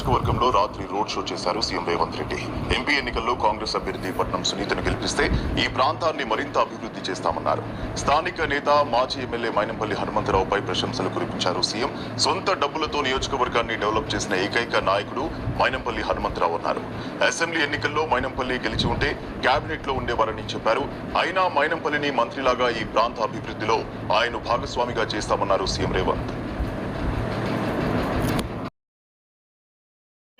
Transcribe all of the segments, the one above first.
నియోజకవర్గంలో రాత్రి road show చేశారు సీఎం రేవంత్ రెడ్డి. ఎంపీ ఎన్నికల్లో కాంగ్రెస్ అభ్యర్థి పట్నం సునీతను గెలిపిస్తే ఈ ప్రాంతాన్ని మరింత అభివృద్ధి చేస్తామన్నారు. స్థానిక నేత మాజీ ఎమ్మెల్యే మైనంపల్లి హనుమంతరావుపై ప్రశంసలు కురిపించారు సీఎం. సొంత డబ్బులతో నియోజకవర్గాన్ని డెవలప్ చేసిన ఏకైక నాయకుడు మైనంపల్లి హనుమంతరావు అన్నారు. అసెంబ్లీ ఎన్నికల్లో మైనంపల్లి గెలిచి ఉంటే కేబినెట్లో ఉండేవారని చెప్పారు. అయినా మైనంపల్లిని మంత్రిలాగా ఈ ప్రాంత అభివృద్ధిలో ఆయన భాగస్వామిగా చేస్తామన్నారు సీఎం రేవంత్.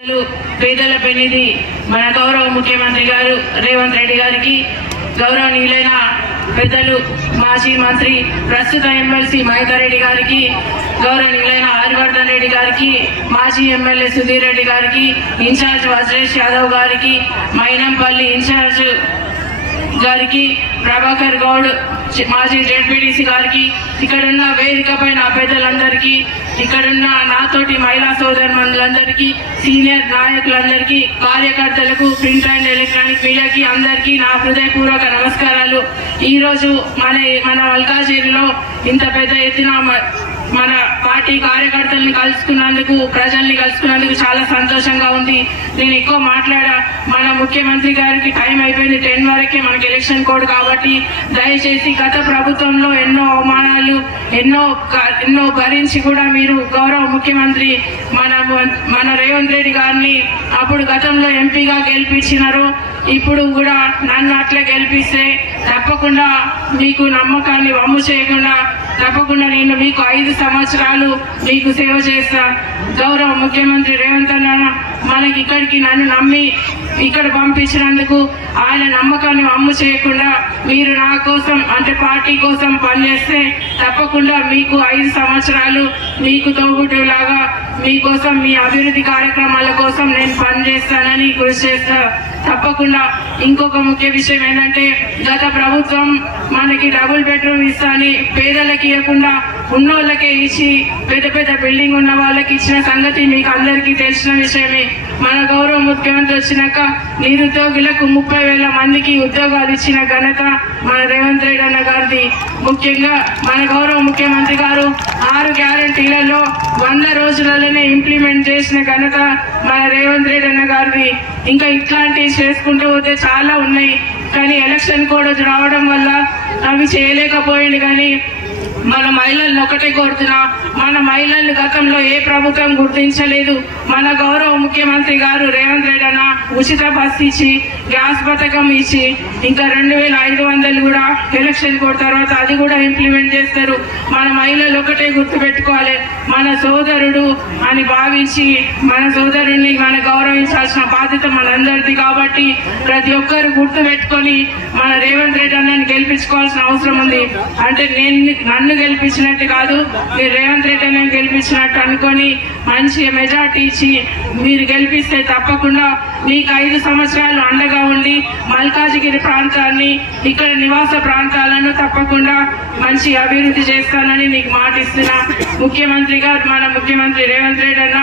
పేదల పెనిది మన గౌరవ ముఖ్యమంత్రి గారు రేవంత్ రెడ్డి గారికి గౌరవనీయులైన పెద్దలు మాజీ మంత్రి ప్రస్తుత ఎమ్మెల్సీ మహేందర్ రెడ్డి గారికి గౌరవనీయులైన హరివర్ధన్ రెడ్డి గారికి మాజీ ఎమ్మెల్యే సుధీర్ రెడ్డి గారికి ఇన్ఛార్జ్ వజ్రేష్ యాదవ్ గారికి మైనంపల్లి ఇన్ఛార్జ్ గారికి ప్రభాకర్ గౌడ్ మాజీ జెడ్పీటీసీ గారికి ఇక్కడున్న వేదికపై నా పెద్దలందరికీ ఇక్కడున్న నాతోటి మహిళా సోదరులందరికీ సీనియర్ నాయకులందరికీ కార్యకర్తలకు ప్రింట్ అండ్ ఎలక్ట్రానిక్ మీడియాకి అందరికీ నా హృదయపూర్వక నమస్కారాలు. ఈరోజు మన మన మల్కాజీరిలో ఇంత పెద్ద ఎత్తున మ- మన పార్టీ కార్యకర్తల్ని కలుసుకున్నందుకు ప్రజల్ని కలుసుకున్నందుకు చాలా సంతోషంగా ఉంది. నేను ఎక్కువ మాట్లాడా మన ముఖ్యమంత్రి గారికి టైం అయిపోయింది టెన్ వరకే మనకి ఎలక్షన్ కోడ్ కాబట్టి దయచేసి గత ప్రభుత్వంలో ఎన్నో అవమానాలు ఎన్నో ఎన్నో భరించి కూడా మీరు గౌరవ ముఖ్యమంత్రి మన మన రేవంత్ రెడ్డి గారిని అప్పుడు గతంలో ఎంపీగా గెలిపించినారు. ఇప్పుడు కూడా నన్ను అట్లా గెలిపిస్తే తప్పకుండా మీకు నమ్మకాన్ని వమ్ము చేయకుండా తప్పకుండా నేను మీకు ఐదు సంవత్సరాలు మీకు సేవ చేస్తా. గౌరవ ముఖ్యమంత్రి రేవంత్ అన్న మనకి ఇక్కడికి నన్ను నమ్మి ఇక్కడ పంపించినందుకు ఆయన నమ్మకాన్ని అమ్ము చేయకుండా మీరు నా కోసం అంటే పార్టీ కోసం పనిచేస్తే తప్పకుండా మీకు ఐదు సంవత్సరాలు మీకు తోబుట్టులాగా మీకోసం మీ అభివృద్ధి కార్యక్రమాల కోసం నేను పనిచేస్తానని కృషి చేస్తా. తప్పకుండా ఇంకొక ముఖ్య విషయం ఏంటంటే గత ప్రభుత్వం మనకి డబుల్ బెడ్రూమ్ ఇస్తాని పేదలకి ఇవ్వకుండా ఉన్నోళ్ళకే ఇచ్చి పెద్ద పెద్ద బిల్డింగ్ ఉన్న వాళ్ళకి ఇచ్చిన సంగతి మీకు అందరికీ తెలిసిన విషయమే. మన గౌరవ ముఖ్యమంత్రి వచ్చినాక నిరుద్యోగులకు ముప్పై వేల మందికి ఉద్యోగాలు ఇచ్చిన ఘనత మన రేవంత్ రెడ్డి అన్న గారిది. ముఖ్యంగా మన గౌరవ ముఖ్యమంత్రి గారు ఆరు గ్యారంటీలలో వంద రోజులలోనే ఇంప్లిమెంట్ చేసిన ఘనత మన రేవంత్ రెడ్డి అన్న గారిది. ఇంకా ఇట్లాంటివి చేసుకుంటూ పోతే చాలా ఉన్నాయి. కానీ ఎలక్షన్ కూడా రావడం వల్ల అవి చేయలేకపోయింది కానీ మన మహిళలను ఒకటే కోరుతున్నా మన మహిళల్ని గతంలో ఏ ప్రభుత్వం గుర్తించలేదు. మన గౌరవ ముఖ్యమంత్రి గారు రేవంత్ రెడ్డి అన్న ఉచిత బస్ ఇచ్చి గ్యాస్ పథకం ఇచ్చి ఇంకా రెండు వేల ఐదు వందలు కూడా ఎలక్షన్ కోడ్ తర్వాత అది కూడా ఇంప్లిమెంట్ చేస్తారు. మన మహిళలు ఒకటే గుర్తుపెట్టుకోవాలి మన సోదరుడు అని భావించి మన సోదరుడిని మన గౌరవించాల్సిన బాధ్యత మనందరిది కాబట్టి ప్రతి ఒక్కరు గుర్తు పెట్టుకొని మన రేవంత్ రెడ్డి అన్నని గెలిపించుకోవాల్సిన అవసరం ఉంది. అంటే నేను నన్ను గెలిపించినట్టు కాదు. మీరు రేవంత్ రెడ్డి అన్నని గెలిపించినట్టు అనుకొని మంచి మెజార్టీ ఇచ్చి మీరు గెలిపిస్తే తప్పకుండా మీకు ఐదు సంవత్సరాలు అండగా ఉండి మల్కాజిగిరి ప్రాంతాన్ని ఇక్కడ నివాస ప్రాంతాలను తప్పకుండా మంచి అభివృద్ధి చేస్తానని నీకు మాటిస్తున్నా ముఖ్యమంత్రి గారు మన ముఖ్యమంత్రి రేవంత్ రెడ్డి అన్న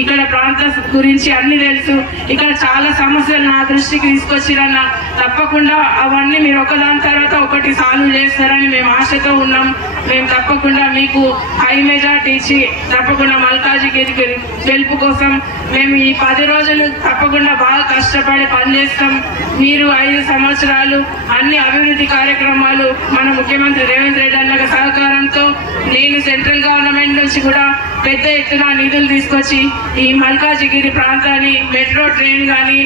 ఇక్కడ ప్రాంత గురించి అన్ని తెలుసు. ఇక్కడ చాలా సమస్యలు నా దృష్టికి తీసుకొచ్చిరన్న తప్పకుండా అవన్నీ మీరు ఒకదాని తర్వాత ఒకటి సాల్వ్ చేస్తారని మేము ఆశతో ఉన్నాం. మేము తప్పకుండా మీకు హై మెజార్టీ ఇచ్చి తప్పకుండా మల్కాజిగిరికి గెలుపు కోసం మేము ఈ పది రోజులు తప్పకుండా బాగా కష్టపడి పనిచేస్తాం. మీరు ఐదు సంవత్సరాలు అన్ని అభివృద్ధి కార్యక్రమాలు మన ముఖ్యమంత్రి రేవంత్ రెడ్డి అన్న సహకారంతో నేను సెంట్రల్ గవర్నమెంట్ నుంచి కూడా పెద్ద ఎత్తున నిధులు తీసుకొచ్చి ఈ మల్కాజిగిరి ప్రాంతాన్ని మెట్రో ట్రైన్ కానీ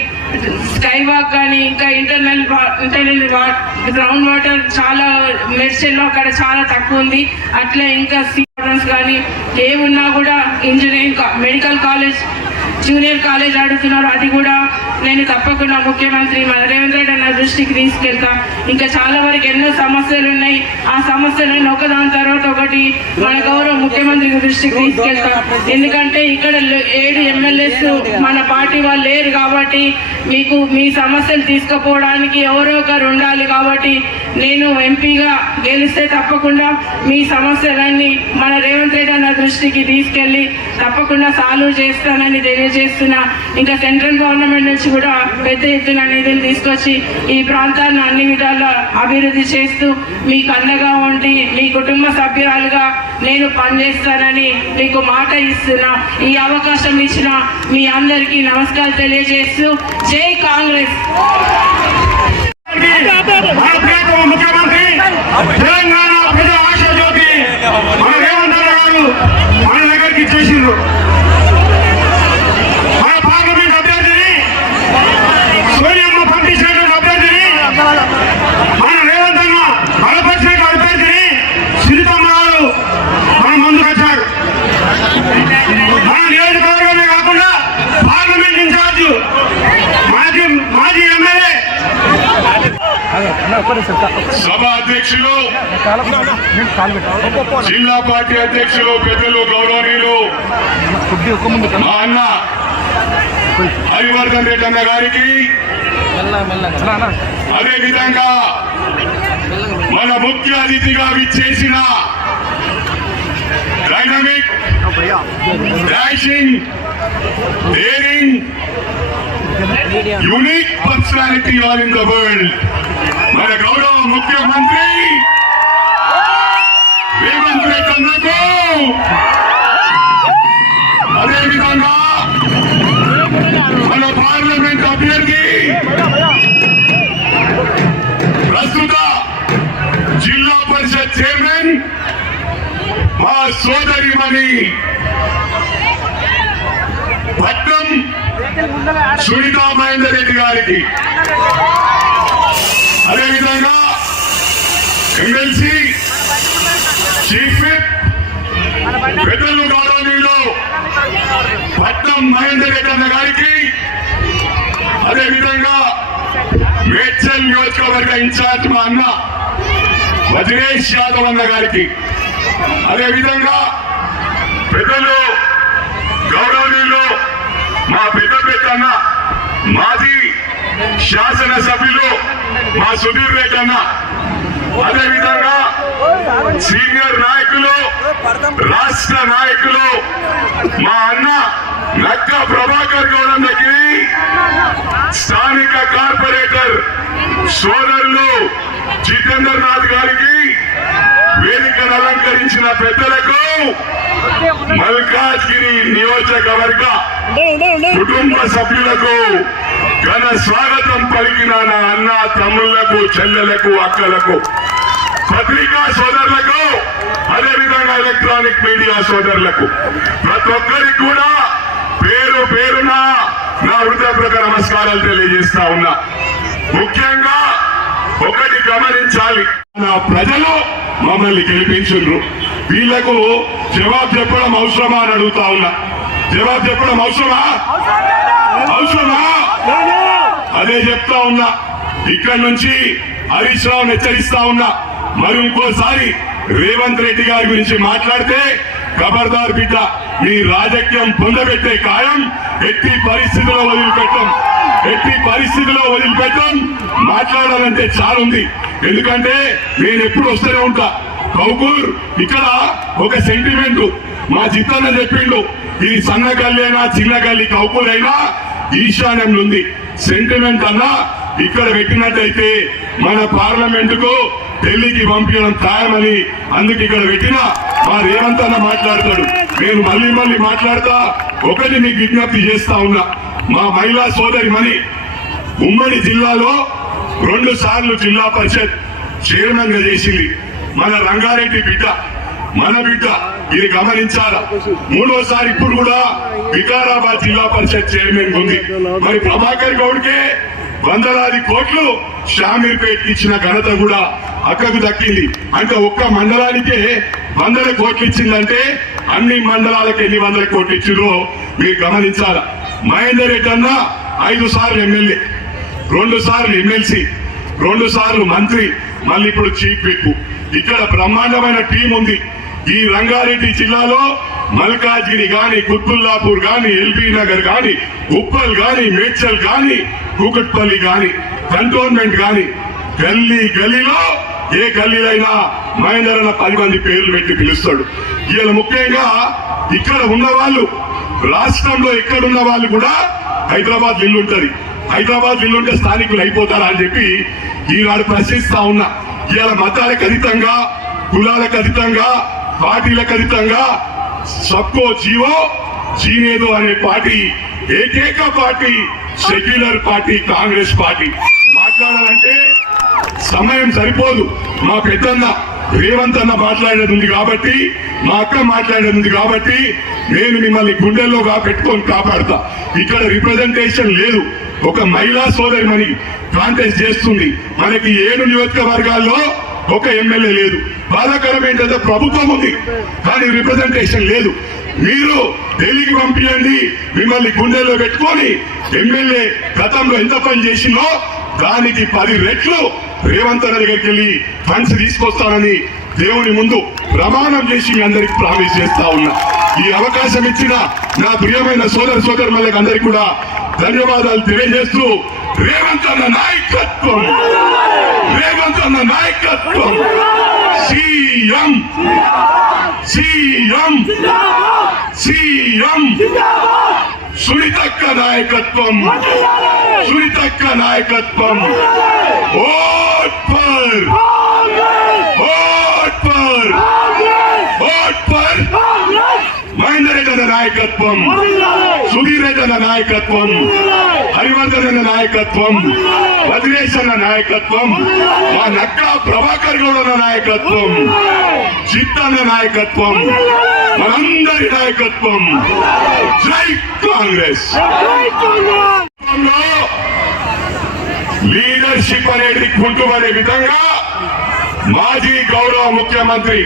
స్కై వాక్ కానీ ఇంకా ఇంటర్నల్ ఇంటర్నల్ గ్రౌండ్ వాటర్ చాలా మెడిసిన్లో అక్కడ చాలా తక్కువ ఉంది. అట్లా ఇంకా సీన్స్ కానీ ఏమున్నా కూడా engineering medical college junior college ఆడుతున్నారు. అది కూడా నేను తప్పకుండా ముఖ్యమంత్రి మన రేవంత్ రెడ్డి అన్న దృష్టికి తీసుకెళ్తా. ఇంకా చాలా వరకు ఎన్నో సమస్యలు ఉన్నాయి. ఆ సమస్యలను ఒకదాని తర్వాత ఒకటి మన గౌరవ ముఖ్యమంత్రి దృష్టికి తీసుకెళ్తా. ఎందుకంటే ఇక్కడ లే- ఏడు ఎమ్మెల్యేస్ మన పార్టీ వాళ్ళు లేరు కాబట్టి మీకు మీ సమస్యలు తీసుకుపోవడానికి ఎవరో ఒకరు ఉండాలి కాబట్టి నేను ఎంపీగా గెలిస్తే తప్పకుండా మీ సమస్యలన్నీ మన రేవంత్ రెడ్డి అన్న దృష్టికి తీసుకెళ్ళి తప్పకుండా సాల్వ్ చేస్తానని తెలియజేస్తున్నా. ఇంకా సెంట్రల్ గవర్నమెంట్ నుంచి కూడా పెద్ద ఎత్తున నిధులు తీసుకొచ్చి ఈ ప్రాంతాన్ని అన్ని విధాలా అభివృద్ధి చేస్తూ మీకు అండగా ఉండి మీ కుటుంబ సభ్యురాలుగా నేను పనిచేస్తానని మీకు మాట ఇస్తున్నా. ఈ అవకాశం ఇచ్చిన మీ అందరికీ నమస్కారం తెలియజేస్తూ జై కాంగ్రెస్ మన ప్రియతమ ముఖ్యమంత్రి తెలంగాణ ప్రజల ఆశ జ్యోతి మన రేవంత్ రెడ్డి గారు మన దగ్గరికి ఇచ్చేసిండ్రు మన పార్లమెంట్ అభ్యర్థిని సోనియమ్మ పంపించినటువంటి అభ్యర్థిని మన రేవంత్ అన్న బలపరిచిన అభ్యర్థిని సిరితమ్మ గారు మన ముందుకు వచ్చారు మన నియోజకవర్గమే కాకుండా పార్లమెంట్ ఇన్ఛార్జ్ మాజీ మాజీ ఎమ్మెల్యే సభ అధ్యక్షులు జిల్లా పార్టీ అధ్యక్షులు పెద్దలు గౌరవనీయులు మా అన్న హరివర్ధన్ రెడ్డి అన్న గారికి అదే విధంగా మన ముఖ్య అతిథిగా విచ్చేసిన dynamic dashing daring unique personality all in the world. మన గౌరవ ముఖ్యమంత్రి రేవంత్ రెడ్డి అన్నకు అదేవిధంగా మన పార్లమెంట్ అభ్యర్థి ప్రస్తుత జిల్లా పరిషత్ చైర్మన్ మా సోదరిమణి పట్నం సునీతా మహేందర్ రెడ్డి గారికి అదేవిధంగా ఎమ్మెల్సీ చీఫ్ విప్ పెద్దలు గౌరవనీయులు పట్నం మహేందర్ రెడ్డి అన్న గారికి అదేవిధంగా మేడ్చల్ నియోజకవర్గ ఇన్ఛార్జ్ మా అన్న వజ్రేష్ యాదవ్ అన్న గారికి. అదేవిధంగా పెద్దలు గౌరవనీయులు మా పెద్ద పెద్దన్న మాజీ శాసనసభ్యులు మా సుధీర్ రెడ్డి అన్న అదేవిధంగా సీనియర్ నాయకులు రాష్ట్ర నాయకులు మా అన్న నక్క ప్రభాకర్ గౌడన్నకి స్థానిక కార్పొరేటర్ సోదరులు జితేందర్ నాథ్ గారికి వేదికను అలంకరించిన పెద్దలకు మల్కాజ్గిరి నియోజకవర్గ కుటుంబ సభ్యులకు ఘన స్వాగతం పలికిన నా అన్న తమ్ముళ్ళకు చెల్లెలకు అక్కలకు పత్రికా సోదరులకు అదేవిధంగా ఎలక్ట్రానిక్ మీడియా సోదరులకు ప్రతి ఒక్కరికి కూడా పేరు పేరున నా హృదయపూర్వక నమస్కారాలు తెలియజేస్తా ఉన్నా. ముఖ్యంగా ఒకటి గమనించాలి. నా ప్రజలు మమ్మల్ని గెలిపించుండ్రు. వీళ్ళకు జవాబు చెప్పడం అవసరమా అని అడుగుతా ఉన్నా. జవాబు చెప్పడం అవసరమా? అవసరమా? అదే చెప్తా ఉన్నా. ఇక్కడ నుంచి హరీష్ రావును హెచ్చరిస్తా ఉన్నా. మరి ఇంకోసారి రేవంత్ రెడ్డి గారి గురించి మాట్లాడితే ఖబర్దార్ బిడ్డ మీ రాజకీయం పొందబెట్టే ఖాయం. ఎట్టి పరిస్థితుల్లో వదిలిపెట్టం. ఎట్టి పరిస్థితుల్లో వదిలిపెట్టం. మాట్లాడాలంటే చాలుంది. ఉంది ఎందుకంటే నేను ఎప్పుడు వస్తూనే ఉంటా. కౌకూర్ ఇక్కడ ఒక సెంటిమెంట్ మా చిత్తన్న చెప్పిండు ఇది సన్న గల్లి అయినా చిన్న గల్లి కౌకూర్ అయినా ఈశాన్యంలో ఉంది. సెంటిమెంట్ అన్నా ఇక్కడ పెట్టినట్టయితే మన పార్లమెంటుకు ఢిల్లీకి పంపించడం ఖాయమని అందుకు ఇక్కడ పెట్టిన మా రేవంత్ అన్న మాట్లాడతాడు. నేను మళ్ళీ మళ్ళీ మాట్లాడతా ఒకటి మీకు విజ్ఞప్తి చేస్తా ఉన్నా. మా మహిళా సోదరి మణి ఉమ్మడి జిల్లాలో రెండు సార్లు జిల్లా పరిషత్ చైర్మన్గా చేసింది. మన రంగారెడ్డి బిడ్డ మన బిడ్డ ఇది గమనించాల? మూడోసారి ఇప్పుడు కూడా వికారాబాద్ జిల్లా పరిషత్ చైర్మన్ ఉంది. మరి ప్రభాకర్ గౌడ్కే వందలాది కోట్లు షామీర్పేట్ ఇచ్చిన ఘనత కూడా అక్కకు దక్కింది. అంటే ఒక్క మండలానికే వందల కోట్లు ఇచ్చిందంటే అన్ని మండలాలకు ఎన్ని వందల కోట్లు ఇచ్చిందో మీరు గమనించాల. మహేందర్ రెడ్డి అన్న ఐదు సార్లు ఎమ్మెల్యే రెండు సార్లు ఎమ్మెల్సీ రెండు సార్లు మంత్రి మళ్ళీ ఇప్పుడు చీఫ్ విప్. ఇక్కడ బ్రహ్మాండమైన టీం ఉంది. ఈ రంగారెడ్డి జిల్లాలో మల్కాజ్గిరి గాని కుత్బుల్లాపూర్ గాని ఎల్బీ నగర్ గాని ఉప్పల్ గాని మేడ్చల్ గాని కూకట్పల్లి గాని కంటోన్మెంట్ గాని గల్లీ గల్లీలో ఏ గల్లీలైనా మహేందర్ అన్న పది మంది పేర్లు పెట్టి పిలుస్తాడు. ఈయన ముఖ్యంగా ఇక్కడ ఉన్న వాళ్ళు రాష్ట్రంలో ఎక్కడున్న వాళ్ళు కూడా హైదరాబాద్ ఇల్లు ఉంటది. హైదరాబాద్ ఇల్లు ఉంటే స్థానికులు అయిపోతారా అని చెప్పి ఈనాడు ప్రశ్నిస్తా ఉన్నా. ఇవాళ మతాలకు అతీతంగా కులాలకు అతీతంగా పార్టీలకు అతీతంగా సబ్కో జీవో జీనేదో అనే పార్టీ ఏకైక party secular party Congress party. మాట్లాడాలంటే సమయం సరిపోదు. మా పెద్దన్న రేవంత్ అన్న మాట్లాడేది ఉంది కాబట్టి మా అక్క మాట్లాడేది ఉంది కాబట్టి నేను మిమ్మల్ని గుండెల్లోగా పెట్టుకొని కాపాడుతా. ఇక్కడ రిప్రజెంటేషన్ లేదు. ఒక మహిళా సోదరి మని కాంటెస్ట్ చేస్తుంది. మనకి ఏడు నియోజకవర్గాల్లో ఒక ఎమ్మెల్యే లేదు. బాధాకరం ఏంటంటే ప్రభుత్వం ఉంది కానీ రిప్రజెంటేషన్ లేదు. మీరు ఢిల్లీకి పంపించండి మిమ్మల్ని గుండెల్లో పెట్టుకొని ఎమ్మెల్యే గతంలో ఎంత పని చేసిందో దానికి పది రెట్లు రేవంత్ దగ్గరికి వెళ్ళి ఫండ్స్ తీసుకొస్తానని దేవుని ముందు ప్రమాణం చేసి మీ అందరికి ప్రామిస్ చేస్తా ఉన్నా. ఈ అవకాశం ఇచ్చిన నా ప్రియమైన సోదర సోదరులకు అందరికి కూడా ధన్యవాదాలు తెలియజేస్తూ రేవంత్ అన్న నాయకత్వం. రేవంత్ అన్న నాయకత్వం. సీఎం. సీఎం. సీఎం. సునీతక్క నాయకత్వం. సునీతక్క నాయకత్వం. Vote for. Vote for. Vote for. Mahender Reddy నాయకత్వం. సుధీర్ రెడ్డి అన్న నాయకత్వం. హరివర్ధన్ అన్న నాయకత్వం. వదిలేష్ అన్న నాయకత్వం. మా నక్క ప్రభాకర్ గౌడ్ అన్న నాయకత్వం. చిత్త అన్న నాయకత్వం. మనందరి నాయకత్వం. జై కాంగ్రెస్. లీడర్షిప్ అనేది కుంటుపడే విధంగా మాజీ గౌరవ ముఖ్యమంత్రి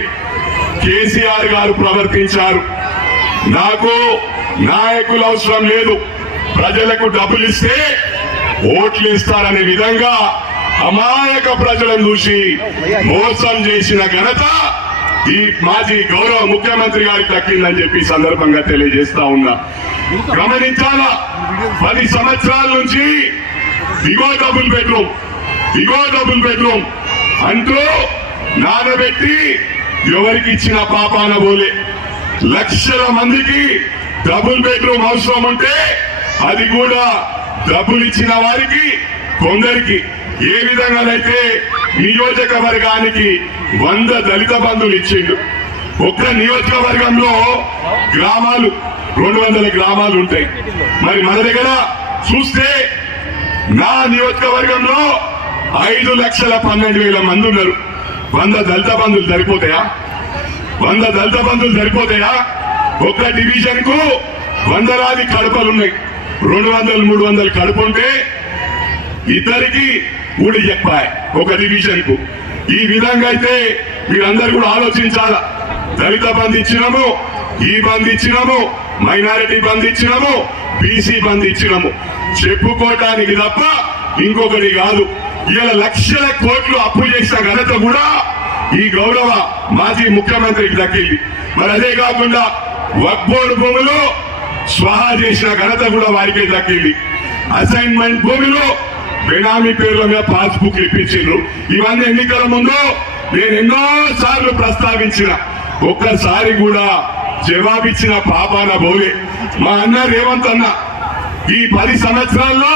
కేసీఆర్ గారు ప్రవర్తించారు. నాకు నాయకులు అవసరం లేదు. ప్రజలకు డబ్బులు ఇస్తే ఓట్లు ఇస్తారనే విధంగా అమాయక ప్రజలను చూసి మోసం చేసిన ఘనత ఈ మాజీ గౌరవ ముఖ్యమంత్రి గారికి దక్కిందని చెప్పి సందర్భంగా తెలియజేస్తా ఉన్నా. గమనించాలా? పది సంవత్సరాల నుంచి ఇగో డబుల్ బెడ్రూమ్ ఇగో డబుల్ బెడ్రూమ్ అంటూ నానబెట్టి ఎవరికి ఇచ్చిన పాపాన పోలే లక్షల మందికి డబుల్ బెడ్రూమ్ అవసరం ఉంటే అది కూడా డబ్బులు ఇచ్చిన వారికి కొందరికి. ఏ విధంగానైతే నియోజకవర్గానికి వంద దళిత బంధువులు ఇచ్చిండు ఒక్క నియోజకవర్గంలో గ్రామాలు రెండు వందల గ్రామాలు ఉంటాయి. మరి మన దగ్గర చూస్తే నా నియోజకవర్గంలో ఐదు లక్షల పన్నెండు వేల మంది ఉన్నారు. వంద దళిత బంధువులు సరిపోతాయా? వంద దళిత బంధువులు సరిపోతాయా? ఒక్క డివిజన్కు వందలాది కడపలు ఉన్నాయి రెండు వందలు మూడు వందలు కడుపు ఉంటే ఇద్దరికి ఊడి చెప్పాయి ఒక డివిజన్కు ఈ విధంగా అయితే మీరందరూ కూడా ఆలోచించాలా? దళిత బంధు ఇచ్చినాము ఈ బంధు ఇచ్చినాము మైనారిటీ బంధు ఇచ్చినాము బీసీ బంధు ఇచ్చినాము. చెప్పుకోవటానికి తప్ప ఇంకొకటి కాదు. ఇలా లక్షల కోట్లు అప్పు చేసిన ఘనత కూడా ఈ గౌరవ మాజీ ముఖ్యమంత్రికి దక్కింది మరి అదే కాకుండా వక్బోర్డు భూములు స్వహా చేసిన ఘనత కూడా వారికే దక్కింది అసైన్మెంట్ భూమిలో బినామీ పేర్ల మీద పాస్బుక్ ఇప్పించారు ఇవన్నీ ఎన్నికల ముందు నేను ఎన్నో సార్లు ప్రస్తావించిన. ఒక్కసారి కూడా జవాబిచ్చిన పాపాన బోలే మా అన్న రేవంత్ అన్న ఈ పది సంవత్సరాల్లో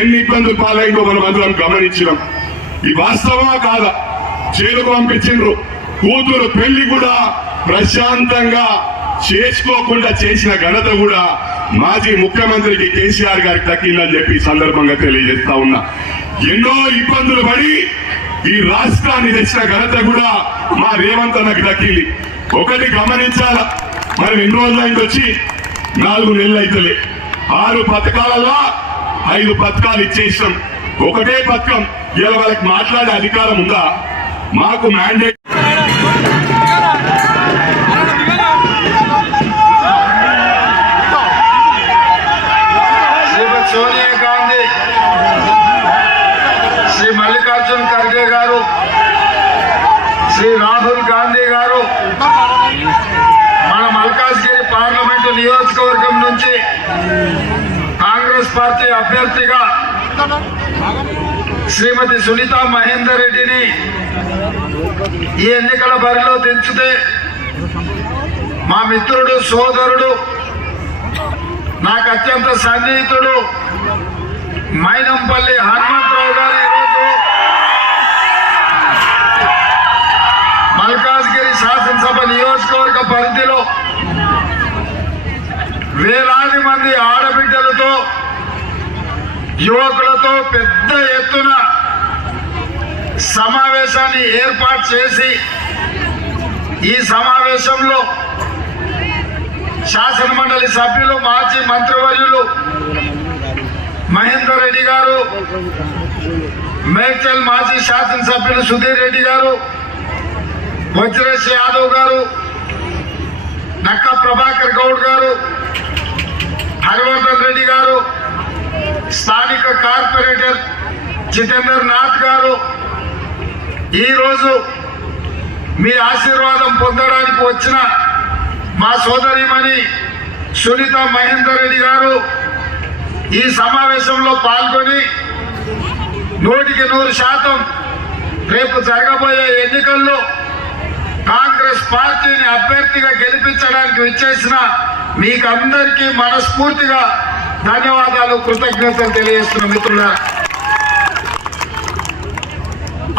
ఎన్ని ఇబ్బందులు పాలైందో మనం అందరం గమనించినాం. ఈ వాస్తవమా కాదా? జైలుకు పంపించిండ్రు. కూతురు పెళ్ళి కూడా ప్రశాంతంగా చేసుకోకుండా చేసిన ఘనత కూడా మాజీ ముఖ్యమంత్రికి కేసీఆర్ గారికి దక్కిందని చెప్పి సందర్భంగా తెలియజేస్తా ఉన్నా. ఎన్నో ఇబ్బందులు పడి ఈ రాష్ట్రాన్ని తెచ్చిన ఘనత కూడా మా రేవంత్ అన్నకి దక్కింది. ఒకటి గమనించాల? మనం ఎన్ని రోజులు వచ్చి? నాలుగు నెలలు అయితలే. ఆరు పథకాలలో ఐదు పథకాలు ఇచ్చేసాం ఒకటే పథకం. ఇలా వాళ్ళకి మాట్లాడే అధికారం ఉందా? మాకు మ్యాండేట్ శ్రీమతి సోనియా గాంధీ శ్రీ మల్లికార్జున్ ఖర్గే గారు శ్రీ రాహుల్ గాంధీ గారు మన మల్కాజ్గిరి పార్లమెంటు నియోజకవర్గం నుంచి కాంగ్రెస్ పార్టీ అభ్యర్థిగా శ్రీమతి సునీత మహేందర్ రెడ్డిని ఈ ఎన్నికల బరిలో దించితే మా మిత్రుడు సోదరుడు నాకు అత్యంత సన్నిహితుడు మైనంపల్లి హనుమంతరావు గారు ఈరోజు మల్కాజ్గిరి శాసనసభ నియోజకవర్గ పరిధిలో వేలాది మంది ఆడబిడ్డలతో యువకులతో పెద్ద ఎత్తున సమావేశాన్ని ఏర్పాటు చేసి ఈ సమావేశంలో శాసన మండలి సభ్యులు మాజీ మంత్రివర్యులు మహేందర్ రెడ్డి గారు మేడ్చల్ మాజీ శాసనసభ్యులు సుధీర్ రెడ్డి గారు వజ్రేష్ యాదవ్ గారు నక్క ప్రభాకర్ గౌడ్ గారు హరివర్ధన్ రెడ్డి గారు స్థానిక కార్పొరేటర్ జితేందర్ నాథ్ గారు ఈరోజు మీ ఆశీర్వాదం పొందడానికి వచ్చిన మా సోదరిమణి సునీత మహేందర్ రెడ్డి గారు ఈ సమావేశంలో పాల్గొని నూటికి నూరు శాతం రేపు జరగబోయే ఎన్నికల్లో కాంగ్రెస్ పార్టీని అభ్యర్థిగా గెలిపించడానికి విచ్చేసిన మీకందరికీ మనస్ఫూర్తిగా ధన్యవాదాలు కృతజ్ఞతలు తెలియజేస్తున్న మిత్రుల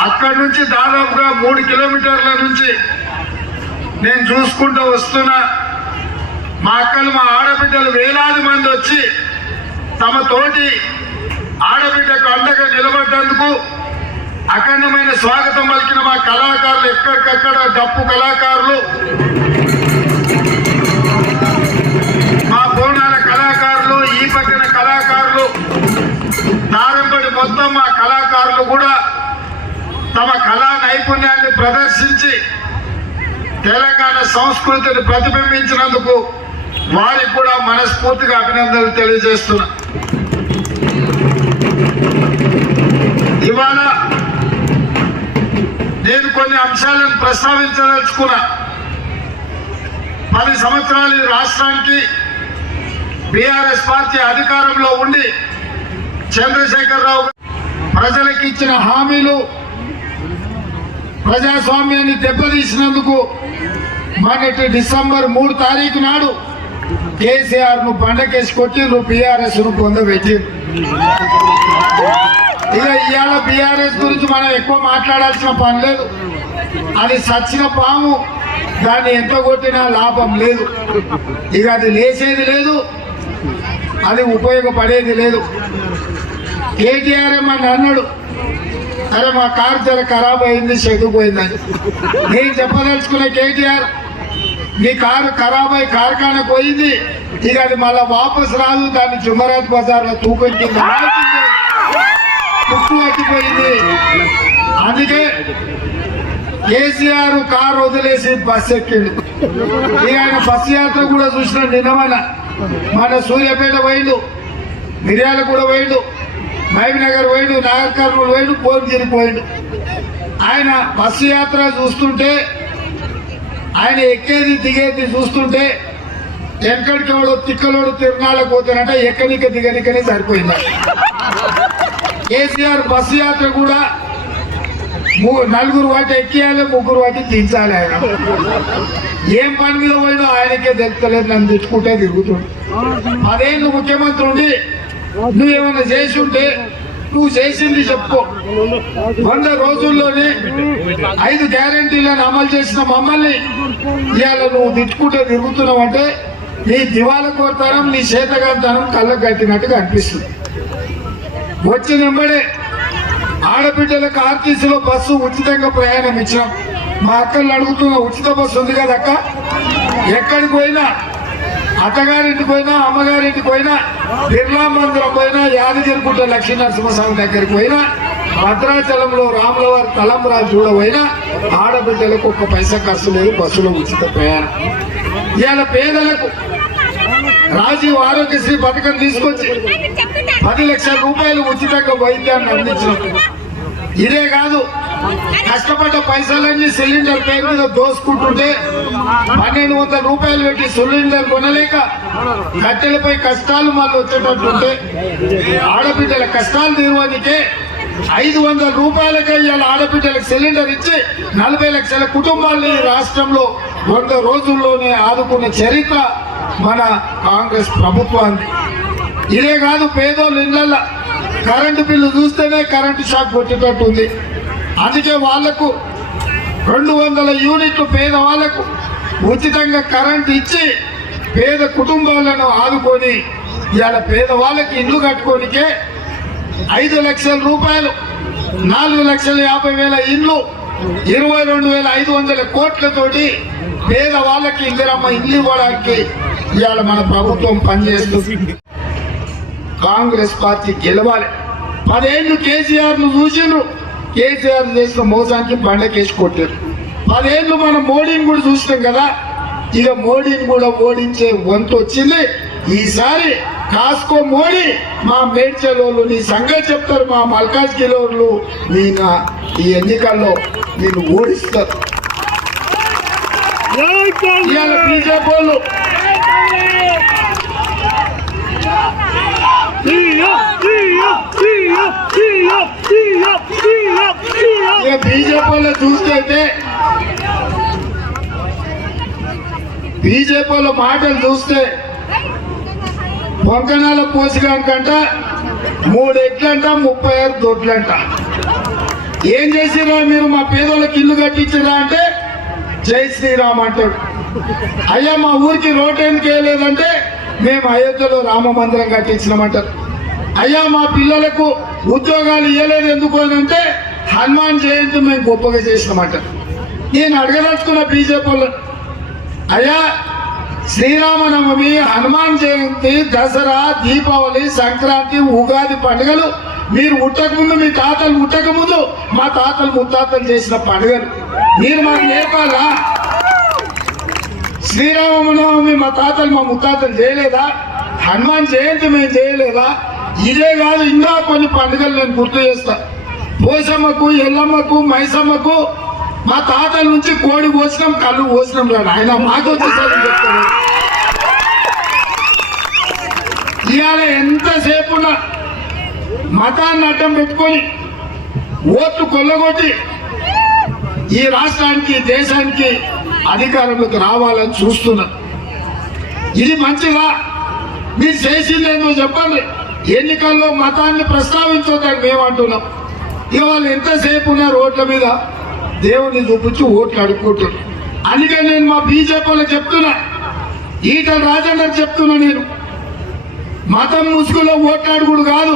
అక్కడి నుంచి దాదాపుగా మూడు కిలోమీటర్ల నుంచి నేను చూసుకుంటూ వస్తున్నా. మా అక్కలు మా ఆడబిడ్డలు వేలాది మంది వచ్చి తమ తోటి ఆడబిడ్డకు అండగా నిలబడ్డందుకు అఖండమైన స్వాగతం పలికిన మా కళాకారులు ఎక్కడికక్కడ డప్పు కళాకారులు. నారంబడి మొత్తం మా కళాకారులు కూడా తమ కళా నైపుణ్యాన్ని ప్రదర్శించి తెలంగాణ సంస్కృతిని ప్రతిబింబించినందుకు వారికి కూడా మనస్ఫూర్తిగా అభినందనలు తెలియజేస్తున్నా. ఇవాళ నేను కొన్ని అంశాలను ప్రస్తావించదలుచుకున్నా. పది సంవత్సరాలు రాష్ట్రానికి బీఆర్ఎస్ పార్టీ అధికారంలో ఉండి చంద్రశేఖరరావు గారు ప్రజలకు ఇచ్చిన హామీలు ప్రజాస్వామ్యాన్ని దెబ్బతీసినందుకు మొన్నటి డిసెంబర్ మూడు తారీఖు నాడు కేసీఆర్ను బండకేసి కొట్టిండ్రు నువ్వు బీఆర్ఎస్ను పొందబెట్టి ఇక ఇవాళ బీఆర్ఎస్ గురించి మనం ఎక్కువ మాట్లాడాల్సిన పని లేదు. అది సచ్చిన పాము దాన్ని ఎంత కొట్టినా లాభం లేదు. ఇక అది లేచేది లేదు అది ఉపయోగపడేది లేదు. కేటీఆర్ ఏమని అన్నాడు. అరే మా కారు జర ఖరాబ్ అయింది చెడిపోయిందని నేను చెప్పదలుచుకున్న కేటీఆర్ మీ కారు ఖరాబ్ అయి కార్ఖాన పోయింది. ఇక అది మళ్ళీ వాపస్ రాదు దాన్ని జుమరాత్ బజార్లో తూకం తూపెట్టింది ఆడుతుంది. పట్టిపోయింది. అందుకే కేసీఆర్ కారు వదిలేసి బస్సు ఎక్కిండు. ఇక ఆయన బస్సు యాత్ర కూడా చూసిన నిన్నమన. మన సూర్యాపేట పోయిండు మిర్యాల కూడా పోయిండు. మహబీనగర్ పోయిండు నాగర్ కర్నూలు పోయిండు పోయిన పోయిండు. ఆయన బస్సు యాత్ర చూస్తుంటే ఆయన ఎక్కేది దిగేది చూస్తుంటే ఎక్కడికి తిక్కలోడు తిరునాళ్ళకు పోతానంటే ఎక్కడిక దిగనికనే సరిపోయింది? కేసీఆర్ బస్సు యాత్ర కూడా నలుగురు వాటి ఎక్కియాలి ముగ్గురు వాటి దించాలి ఆయన. ఏం పని మీద పోయినా ఆయనకే తెలుస్తలేదు నన్ను తిట్టుకుంటే తిరుగుతుండు. అదేందు ముఖ్యమంత్రి ఉండి నువ్వేమన్నా చేసి ఉంటే నువ్వు చేసింది చెప్పుకో. వంద రోజుల్లోనే ఐదు గ్యారంటీలను అమలు చేసిన మమ్మల్ని ఇవాళ నువ్వు తిట్టుకుంటే తిరుగుతున్నావు అంటే నీ దివాల కోరతనం నీ చేతగాంతనం కళ్ళకు కట్టినట్టుగా అనిపిస్తుంది. వచ్చిన వెంబడే ఆడబిడ్డలకు ఆర్టీసీలో బస్సు ఉచితంగా ప్రయాణం ఇచ్చాం మా అక్కలు అడుగుతున్న ఉచిత బస్సు ఉంది కదా అక్క ఎక్కడికి పోయినా అత్తగారింటికి పోయినా అమ్మగారింటికి పోయినా బిర్లా మందిరం పోయినా యాదగిరిగుట్ట లక్ష్మీ నరసింహస్వామి దగ్గరికి పోయినా భద్రాచలంలో రాములవారి తలంబరాలు చూడబోయినా ఆడబిడ్డలకు ఒక్క పైసా ఖర్చు లేదు బస్సులో ఉచిత ప్రయాణం. ఇవాళ పేదలకు రాజీవ్ ఆరోగ్యశ్రీ పథకం తీసుకొచ్చి పది లక్షల రూపాయలు ఉచితంగా వైద్యాన్ని అందించినప్పుడు ఇదే కాదు కష్టపడ్డ పైసలన్నీ సిలిండర్ పేరు మీద దోసుకుంటుంటే పన్నెండు వందల రూపాయలు పెట్టి సిలిండర్ కొనలేక కట్టెలపై కష్టాలు మళ్ళీ వచ్చేటట్టుంటే ఆడబిడ్డల కష్టాలు తీరువానికే ఐదు వందల రూపాయలకే ఇవాళ ఆడబిడ్డలకు సిలిండర్ ఇచ్చి నలభై లక్షల కుటుంబాలని రాష్ట్రంలో వంద రోజుల్లోనే ఆదుకున్న చరిత్ర మన కాంగ్రెస్ ప్రభుత్వాన్ని ఇదే కాదు పేదోళ్ళ ఇళ్ళల్లో కరెంటు బిల్లు చూస్తేనే కరెంటు షాక్ కొట్టేటట్టు ఉంది అందుకే వాళ్ళకు రెండు వందల యూనిట్లు పేదవాళ్ళకు ఉచితంగా కరెంట్ ఇచ్చి పేద కుటుంబాలను ఆదుకొని ఇవాళ పేదవాళ్ళకి ఇల్లు కట్టుకోనికే ఐదు లక్షల రూపాయలు నాలుగు లక్షల యాభై వేల ఇల్లు ఇరవై రెండు వేల ఐదు వందల కోట్లతోటి పేదవాళ్ళకి ఇందిరమ్మ ఇల్లు ఇవ్వడానికి ఇవాళ మన ప్రభుత్వం పనిచేస్తుంది. కాంగ్రెస్ పార్టీ గెలవాలి. పదేళ్ళు కేసీఆర్ను చూసిండ్రు. కేసీఆర్ చేసిన మోసానికి బండకేసి కొట్టారు పదేళ్ళు మనం మోడీని కూడా చూసినాం కదా ఇక మోడీని కూడా ఓడించే వంతు వచ్చింది ఈసారి కాస్కో మోడీ మా మేడ్చలోళ్ళు నీ సంగతి చెప్తారు మా మల్కాజ్ గిలోళ్ళు నేను ఈ ఎన్నికల్లో నేను ఓడిస్తారు ఇవాళ బీజేపీ వాళ్ళు ఇక బీజేపీలో చూస్తే బీజేపీలో మాటలు చూస్తే పొంకనాల పోసిగానికంట మూడు ఎట్లంట ముప్పై ఆరు దొడ్లంట. ఏం చేసిరా మీరు? మా పేదోళ్ళకి ఇల్లు కట్టించిరా అంటే జై శ్రీరామ్ అంటాడు. అయ్యా మా ఊరికి రోడ్ ఎందుకు వేయలేదంటే మేము అయోధ్యలో రామ మందిరం కట్టించినామంటారు. అయ్యా మా పిల్లలకు ఉద్యోగాలు ఇవ్వలేదు ఎందుకు అని అంటే హనుమాన్ జయంతి మేము గొప్పగా చేసినమాట. నేను అడగదలుచుకున్న బీజేపీ అయ్యా శ్రీరామనవమి హనుమాన్ జయంతి దసరా దీపావళి సంక్రాంతి ఉగాది పండుగలు మీరు ఉట్టకముందు మీ తాతలు ఉట్టకముందు మా తాతలు ముత్తాతలు చేసిన పండుగలు. మీరు మాకు నేర్పాలా? శ్రీరామనవమి మా తాతలు మా ముత్తాతలు చేయలేదా? హనుమాన్ జయంతి మేము చేయలేదా? ఇదే కాదు ఇంకా కొన్ని పండుగలు నేను గుర్తు చేస్తాను పోసమ్మకు ఎల్లమ్మకు మైసమ్మకు మా తాతల నుంచి కోడి పోసినాం కళ్ళు పోసినాం రాడు ఆయన మాకు వచ్చేసరికి చెప్తాడు ఇవాళ ఎంతసేపు మతాన్ని అడ్డం పెట్టుకొని ఓట్లు కొల్లగొట్టి ఈ రాష్ట్రానికి దేశానికి అధికారంలోకి రావాలని చూస్తున్నారు ఇది మంచిదా? మీరు చేసింది ఏందో చెప్పండి. ఎన్నికల్లో మతాన్ని ప్రస్తావించొద్దని మేము అంటున్నాం ఇక వాళ్ళు ఎంతసేపు ఉన్నారు రోడ్ల మీద? దేవుని చూపించి ఓట్లు అడుక్కుంటారు అందుకే నేను మా బీజేపీలో చెప్తున్నా. ఈటల రాజేందర్ చెప్తున్నా నేను. మతం ముసుగులో ఓట్లాడుకుడు కాదు.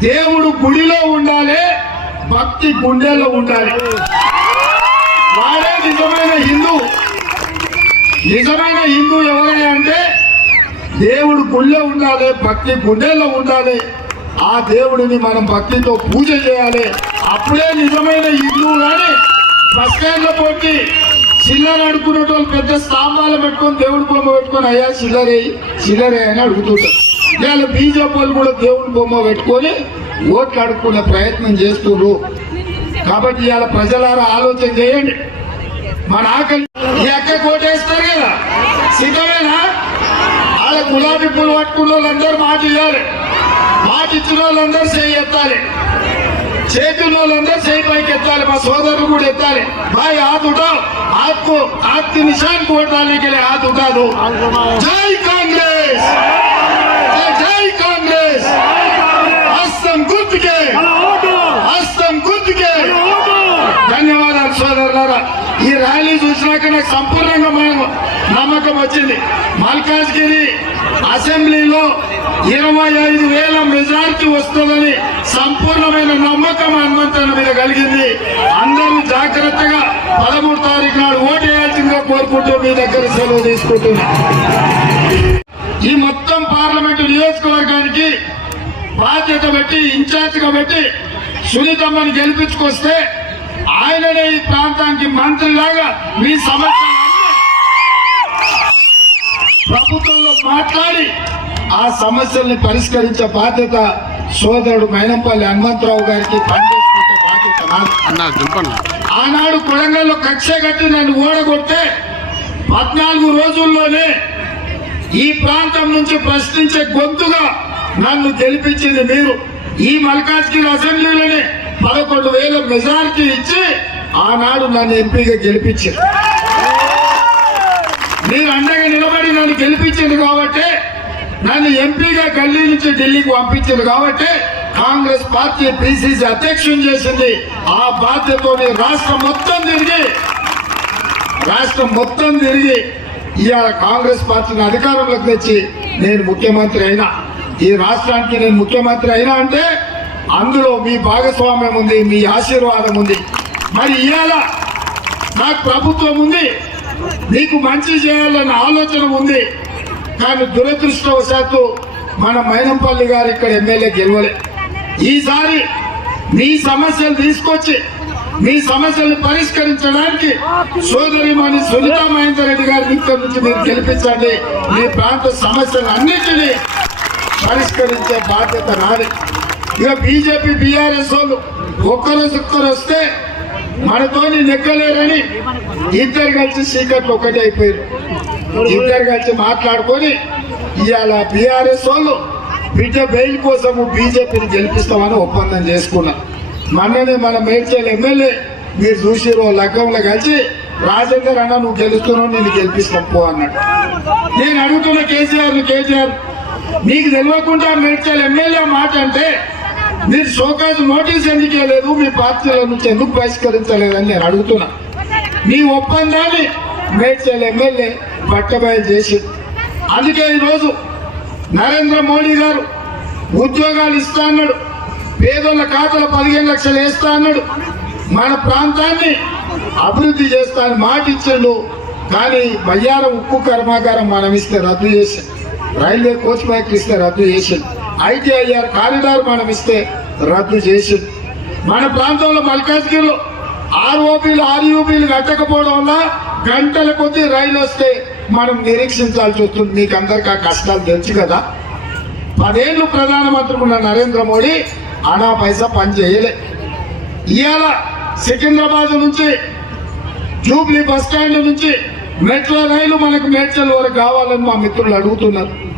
దేవుడు గుడిలో ఉండాలి భక్తి గుండెలో ఉండాలి. వాడే నిజమైన హిందూ. నిజమైన హిందూ ఎవరే అంటే దేవుడు గుళ్ళో ఉండాలి భక్తి గుండెల్లో ఉండాలి. ఆ దేవుడిని మనం భక్తితో పూజ చేయాలి. అప్పుడే నిజమైన హిందూ కానీ బస్ స్టాండ్లో పోటీ చిల్లర అడుక్కునే వాళ్ళు పెద్ద స్తంభాలు పెట్టుకొని దేవుడి బొమ్మ పెట్టుకొని అయ్యా చిల్లరే చిల్లరే అని అడుగుతుంటారు. ఇవాళ బీజేపీ వాళ్ళు కూడా దేవుడి బొమ్మ పెట్టుకొని ఓట్లు అడుక్కునే ప్రయత్నం చేస్తున్నారు కాబట్టి ఇవాళ ప్రజలారా ఆలోచన చేయండి. మన ఆకలి ఈ అక్క కోటేస్తారు కదా? సిద్ధమేనా? వాళ్ళ గులాబీ పూలు పట్టుకున్న వాళ్ళందరూ మాట ఇవ్వాలి. మాట ఇచ్చిన వాళ్ళందరూ చేయి ఎత్తాలి. చేతున్న వాళ్ళందరూ చేయి పైకి ఎత్తాలి. మా సోదరులు కూడా ఎత్తాలి. భాయ్ హాత్ ఉఠావ్ ఆత్కు ఆత్కి నిశాన్ కోటాలి హాత్ ఉఠాదు జై కాంగ్రెస్! జై కాంగ్రెస్! హస్తం గుర్తుకే! హస్తం గుర్తుకే! ధన్యవాదాలు సోదరులారా. ఈ ర్యాలీ చూసినాక నాకు సంపూర్ణంగా నమ్మకం వచ్చింది. మల్కాజ్గిరి అసెంబ్లీలో ఇరవై ఐదు వేల మెజార్టీ వస్తుందని సంపూర్ణమైన నమ్మకం హనుమంతన మీద కలిగింది. అందరూ జాగ్రత్తగా పదమూడు తారీఖు నాడు ఓటు వేయాల్సిందిగా కోరుకుంటూ మీ దగ్గర సెలవు తీసుకుంటున్నా. ఈ మొత్తం పార్లమెంటు నియోజకవర్గానికి బాధ్యత పెట్టి ఇన్ఛార్జ్గా పెట్టి సునీతమ్మని గెలిపించుకొస్తే ఆయననే ఈ ప్రాంతానికి మంత్రిలాగా మీ సమస్యలన్నీ ప్రభుత్వంలో మాట్లాడి ఆ సమస్యల్ని పరిష్కరించే బాధ్యత సోదరుడు మైనంపల్లి హనుమంతరావు గారికి పనిచేసుకుంటే బాధ్యత. ఆనాడు కొడంగల్లో కక్ష కట్టి నన్ను ఓడగొట్టే పద్నాలుగు రోజుల్లోనే ఈ ప్రాంతం నుంచి ప్రశ్నించే గొంతుగా నన్ను గెలిపించింది మీరు ఈ మల్కాజ్గిరి అసెంబ్లీలోనే పదకొండు వేల మెజారిటీ ఇచ్చి ఆనాడు నన్ను ఎంపీగా గెలిపించారు మీరు అండగా నిలబడి నన్ను గెలిపించింది కాబట్టి నన్ను ఎంపీగా గల్లీ నుంచి ఢిల్లీకి పంపించింది కాబట్టి కాంగ్రెస్ పార్టీ పిసిసి అధ్యక్షుని చేసింది. ఆ బాధ్యతతో రాష్ట్రం మొత్తం తిరిగి రాష్ట్రం మొత్తం తిరిగి ఇవాళ కాంగ్రెస్ పార్టీని అధికారంలోకి తెచ్చి నేను ముఖ్యమంత్రి అయినా. ఈ రాష్ట్రానికి నేను ముఖ్యమంత్రి అయినా అంటే అందులో మీ భాగస్వామ్యం ఉంది మీ ఆశీర్వాదం ఉంది. మరి ఇవాళ నాకు ప్రభుత్వం ఉంది మీకు మంచి చేయాలన్న ఆలోచన ఉంది. కానీ దురదృష్టవశాత్తు మన మైనంపల్లి గారు ఇక్కడ ఎమ్మెల్యే గెలవలే. ఈసారి మీ సమస్యలు తీసుకొచ్చి మీ సమస్యలు పరిష్కరించడానికి సోదరిమణి సునీతా మహేందర్ రెడ్డి గారి ఇక్కడ నుంచి మీరు గెలిపించండి. మీ ప్రాంత సమస్యలు అన్నింటినీ పరిష్కరించే బాధ్యత నాది. ఇక బీజేపీ బీఆర్ఎస్ వాళ్ళు ఒక్కరు ఒక్కరు వస్తే మనతోని నెక్కలేరని ఇద్దరు కలిసి సీకట్లు ఒకటే అయిపోయారు. ఇద్దరు కలిసి మాట్లాడుకొని ఇవాళ బీఆర్ఎస్ వాళ్ళు బిడ్డ బెయిల్ కోసము బీజేపీని గెలిపిస్తామని ఒప్పందం చేసుకున్నాం. మొన్ననే మన మేడ్చల్ ఎమ్మెల్యే మీరు చూసిరు లగ్గంలో కలిసి రాజేందర్ అన్న నువ్వు గెలుస్తున్నావు నేను గెలిపిస్తాం పో అన్నాడు. నేను అడుగుతున్న కేసీఆర్ కేసీఆర్ నీకు తెలియకుండా మేడ్చల్ ఎమ్మెల్యే మాట అంటే మీరు షోకాజ్ నోటీస్ ఎందుకు ఇవ్వలేదు? మీ పార్టీల నుంచి ఎందుకు బహిష్కరించలేదని నేను అడుగుతున్నా. మీ ఒప్పందాన్ని మేడ్చల్ ఎమ్మెల్యే పట్టబయలు చేసి అందుకే ఈరోజు నరేంద్ర మోడీ గారు ఉద్యోగాలు ఇస్తా అన్నాడు. పేదోళ్ళ ఖాతాలో పదిహేను లక్షలు వేస్తా అన్నాడు. మన ప్రాంతాన్ని అభివృద్ధి చేస్తా అని మాట ఇచ్చిండు. కానీ బయ్యారం ఉక్కు కర్మాగారం మనం ఇస్తే రద్దు చేసి రైల్వే కోచ్ బ్యాక్ ఇస్తే రద్దు చేసి ఐటీఐఆర్ కారిడార్ మనం ఇస్తే రద్దు చేసి మన ప్రాంతంలో మల్కాజ్గిరిలో ఆర్ఓపీలు ఆర్యూపీలు కట్టకపోవడం వల్ల గంటల కొద్దీ రైలు వస్తే మనం నిరీక్షించాల్సి వస్తుంది. మీకు అందరికీ ఆ కష్టాలు తెలుసు కదా. పదేళ్ళు ప్రధానమంత్రి ఉన్న నరేంద్ర మోడీ అనా పైసా పని చేయలే. ఇవాళ సికింద్రాబాద్ నుంచి జూబ్లీ బస్ స్టాండ్ నుంచి మెట్రో రైలు మనకు మేడ్చల్ వరకు కావాలని మా మిత్రులు అడుగుతున్నారు.